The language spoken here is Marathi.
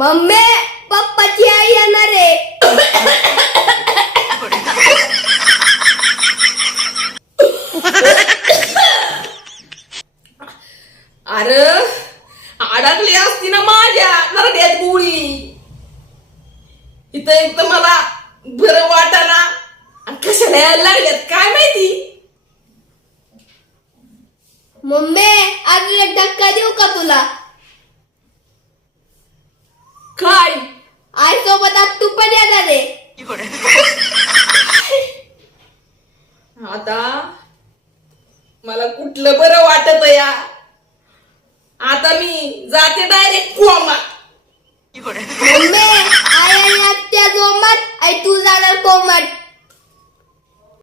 मम्मी पप्पाची आई येणार आहे. अरे अडकली असती ना माझ्या नरड्यात गोळी. इथं एक तर मला बरं वाटाना आणि कशाला यायला लागल्यात काय माहिती. मम्मी आज धक्का देऊ का तुला? काय आई सोबत आज तू पण येणार आहे. आता मला कुठलं बरं वाटत या. आता मी जाते डायरेक्ट कोमात. मम्मी आई आणि आत्या जोमात आई तू जाणार कोमात.